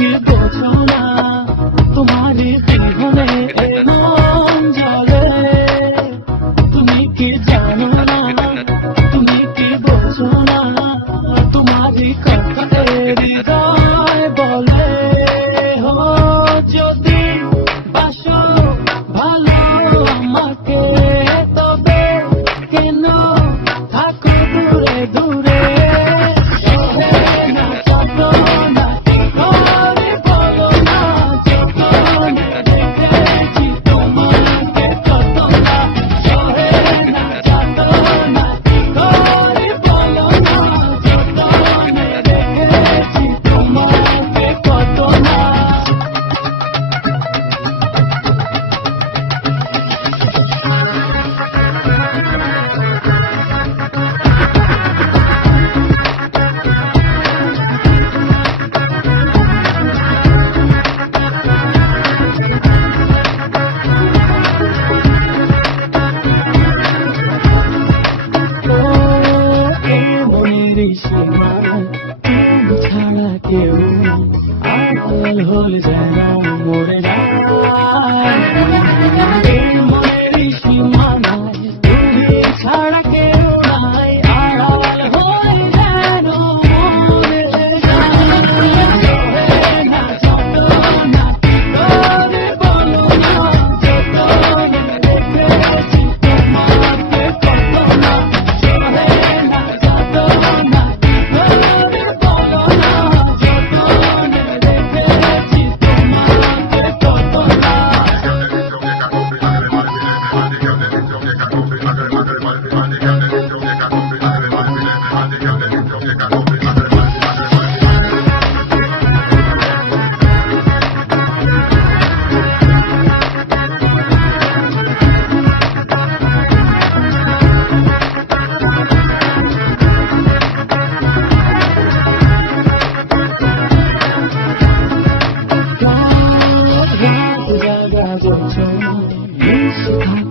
কি বোঝো না তোমারই জীবনে এমন জলে তুমি কি জানো না তুমি কি বোঝো না তোমারই কথা হৃদয় বলে হো যদি বাসো ভালো আমাকে তবে কেন থাকো দূরে দূরে ছাড়া কেউ আড়াল হল যেন মরে যায় মনের সীমানায় তুমি ছাড়া কেউ নাই আড়াল হল যেন মরে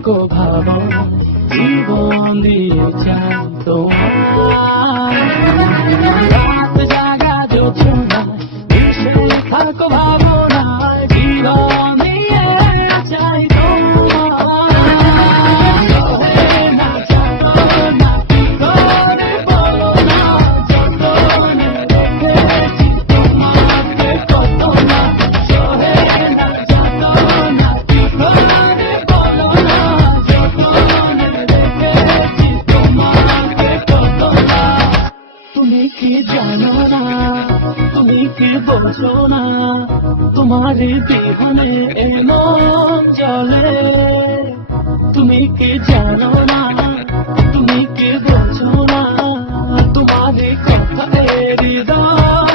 থাকো ভাবো জীবন দিয়ে চাই তোমার রাত জাগা যোছো না থাকো ভাবো না জীবন দিয়ে চাই কি জানো না তুমি কি বোঝো না তোমার বিহনে এমন জলে তুমি কি জানো না তুমি কি বোঝো না তোমার কথা হৃদয়